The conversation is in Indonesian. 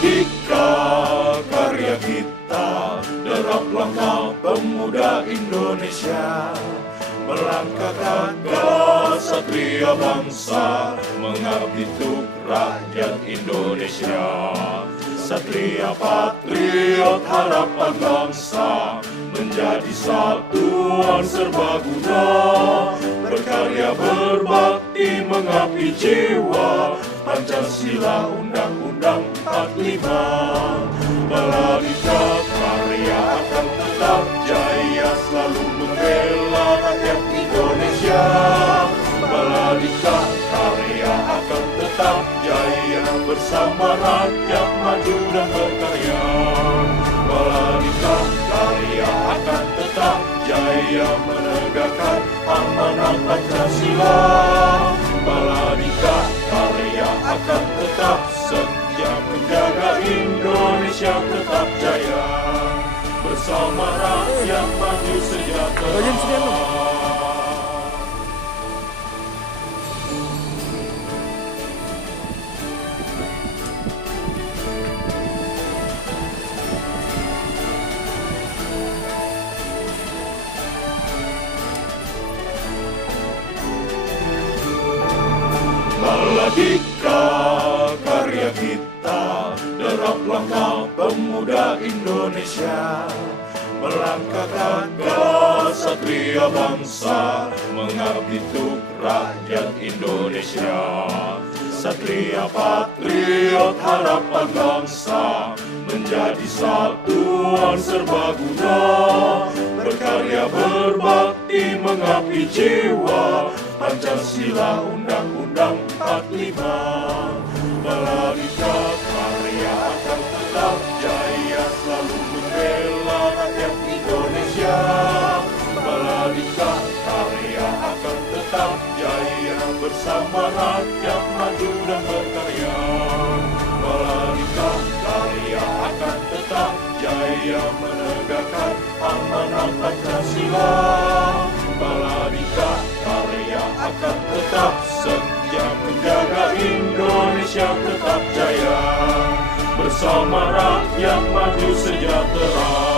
Baladika karya kita, derap langkah pemuda Indonesia, melangkahkan kesatria bangsa, mengabdi untuk rakyat Indonesia. Satria patriot harapan bangsa, menjadi satuan serbaguna, berkarya berbakti mengabdi jiwa, Pancasila Undang-Undang 45. Baladika karya akan tetap jaya, selalu membela rakyat Indonesia. Baladika karya akan tetap jaya, bersama rakyat maju dan berkarya. Baladika karya akan tetap jaya, menegakkan amanah Pancasila. Baladika karya akan tetap setia, menjaga Indonesia tetap jaya, bersama rakyat maju sejahtera. Baladika karya kita, derap langkah pemuda Indonesia, melangkahkan kesatria bangsa, mengabdi untuk rakyat Indonesia. Satria patriot harapan bangsa, menjadi satuan serbaguna, berkarya berbakti mengabdi jiwa, Pancasila Undang-Undang 45. Baladika karya akan tetap jaya, selalu membela rakyat Indonesia. Baladika karya akan tetap jaya, bersama rakyat maju dan berkarya. Baladika karya akan tetap jaya, menegakkan amanah Pancasila. Baladika karya akan tetap setia, menjaga Indonesia tetap jaya, bersama rakyat maju sejahtera.